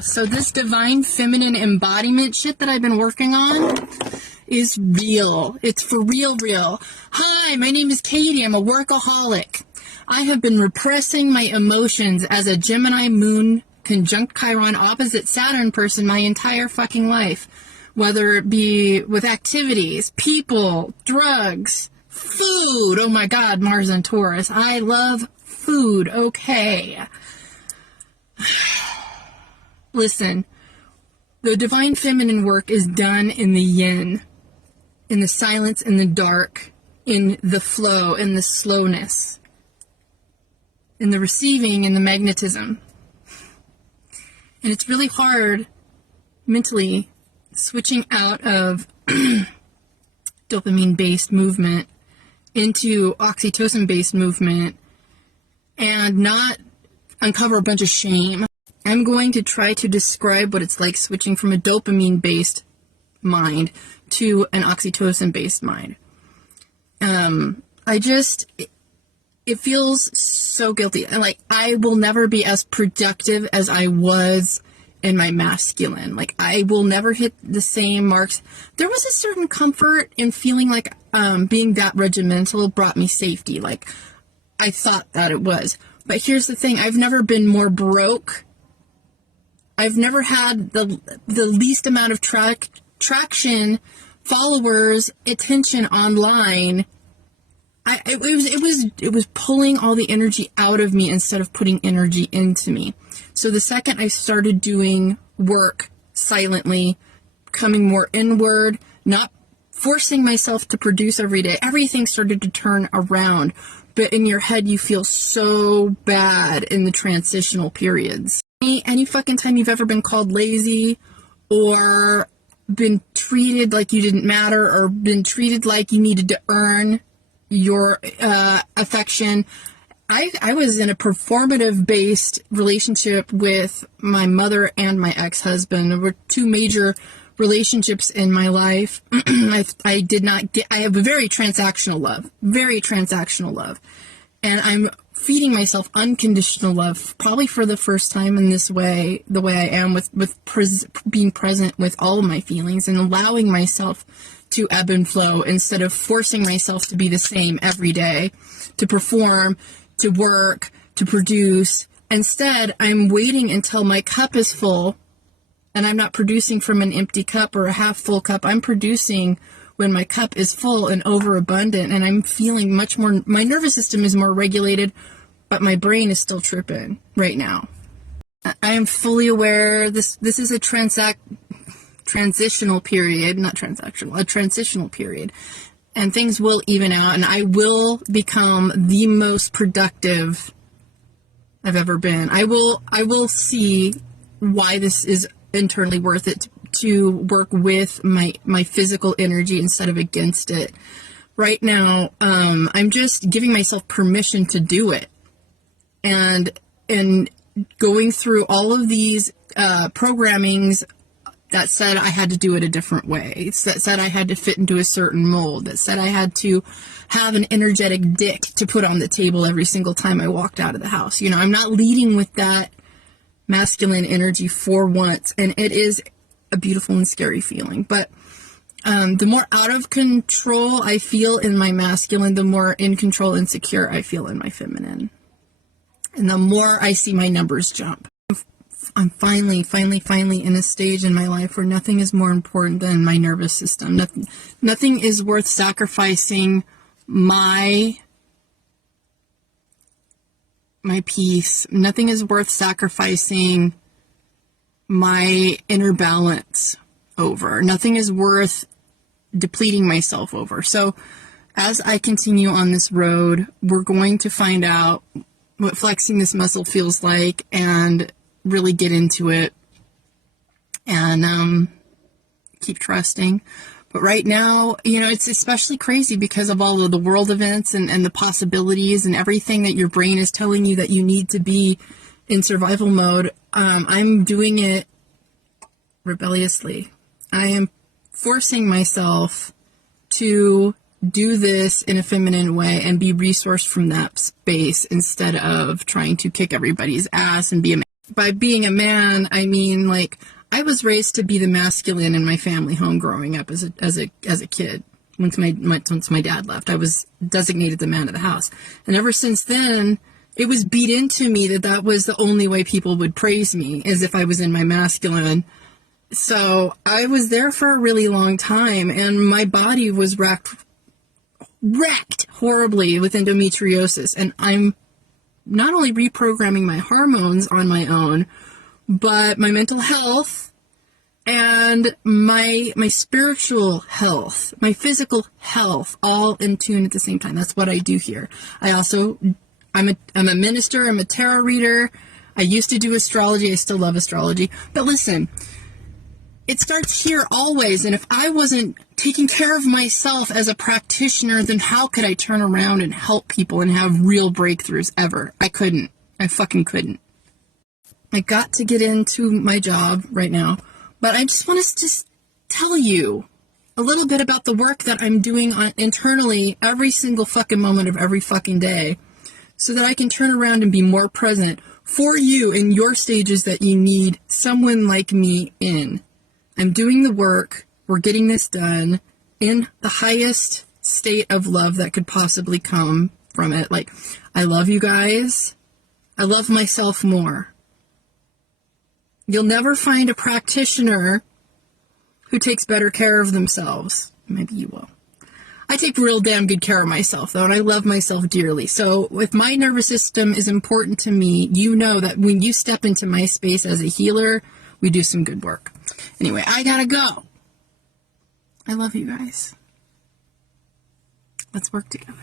So this divine feminine embodiment shit that I've been working on is real. It's for real. Hi, my name is Katie. I'm a workaholic. I have been repressing my emotions as a Gemini moon conjunct Chiron opposite Saturn person my entire fucking life. Whether it be with activities, people, drugs, food. Oh my God, Mars and Taurus. I love food. Okay. Listen, the divine feminine work is done in the yin, in the silence, in the dark, in the flow, in the slowness, in the receiving, in the magnetism. And it's really hard mentally switching out of dopamine-based movement into oxytocin-based movement and not uncover a bunch of shame. I'm going to try to describe what it's like switching from a dopamine-based mind to an oxytocin-based mind. It feels so guilty. Like, I will never be as productive as I was in my masculine. Like, I will never hit the same marks. There was a certain comfort in feeling like being that regimental brought me safety. Like, I thought that it was. But here's the thing. I've never been more broke. I've never had the least amount of traction, followers, attention online. It was pulling all the energy out of me instead of putting energy into me. So the second I started doing work silently, coming more inward, not forcing myself to produce every day, everything started to turn around. But in your head, you feel so bad in the transitional periods. Any fucking time you've ever been called lazy or been treated like you didn't matter or been treated like you needed to earn your affection. I was in a performative-based relationship with my mother and my ex-husband. There were two major relationships in my life. I have a very transactional love. And I'm feeding myself unconditional love, probably for the first time in this way, the way I am with being present with all of my feelings and allowing myself to ebb and flow instead of forcing myself to be the same every day, to perform, to work, to produce. Instead, I'm waiting until my cup is full, and I'm not producing from an empty cup or a half full cup. I'm producing when my cup is full and overabundant, and I'm feeling much more, my nervous system is more regulated, but my brain is still tripping right now. I am fully aware this is a transitional period, not transactional, a transitional period, and things will even out, and I will become the most productive I've ever been. I will see why this is internally worth it to work with my physical energy instead of against it. Right now, I'm just giving myself permission to do it, and going through all of these programmings that said I had to do it a different way, that said I had to fit into a certain mold, that said I had to have an energetic dick to put on the table every single time I walked out of the house. You know, I'm not leading with that masculine energy for once, and it is a beautiful and scary feeling. But the more out of control I feel in my masculine, the more in control and secure I feel in my feminine. And the more I see my numbers jump. I'm finally in a stage in my life where nothing is more important than my nervous system. Nothing is worth sacrificing my peace. Nothing is worth sacrificing my inner balance over. Nothing is worth depleting myself over. So as I continue on this road, we're going to find out what flexing this muscle feels like and really get into it and keep trusting. But right now, you know, it's especially crazy because of all of the world events and the possibilities and everything that your brain is telling you that you need to be in survival mode. I'm doing it rebelliously. I am forcing myself to do this in a feminine way and be resourced from that space instead of trying to kick everybody's ass and be a by being a man, I mean, like, I was raised to be the masculine in my family home growing up as a kid. Once my dad left, I was designated the man of the house. And ever since then, it was beat into me that was the only way people would praise me, as if I was in my masculine. So I was there for a really long time, and my body was wrecked horribly with endometriosis. And I'm not only reprogramming my hormones on my own, but my mental health and my spiritual health, my physical health, all in tune at the same time. That's what I do here. I'm a minister, I'm a tarot reader. I used to do astrology. I still love astrology. But listen, it starts here always. And if I wasn't taking care of myself as a practitioner, then how could I turn around and help people and have real breakthroughs ever? I couldn't. I fucking couldn't. I got to get into my job right now, but I just want to just tell you a little bit about the work that I'm doing internally every single fucking moment of every fucking day, so that I can turn around and be more present for you in your stages that you need someone like me in. I'm doing the work. We're getting this done in the highest state of love that could possibly come from it. Like, I love you guys. I love myself more. You'll never find a practitioner who takes better care of themselves. Maybe you will. I take real damn good care of myself, though, and I love myself dearly. So if my nervous system is important to me, you know that when you step into my space as a healer, we do some good work. Anyway, I gotta go. I love you guys. Let's work together.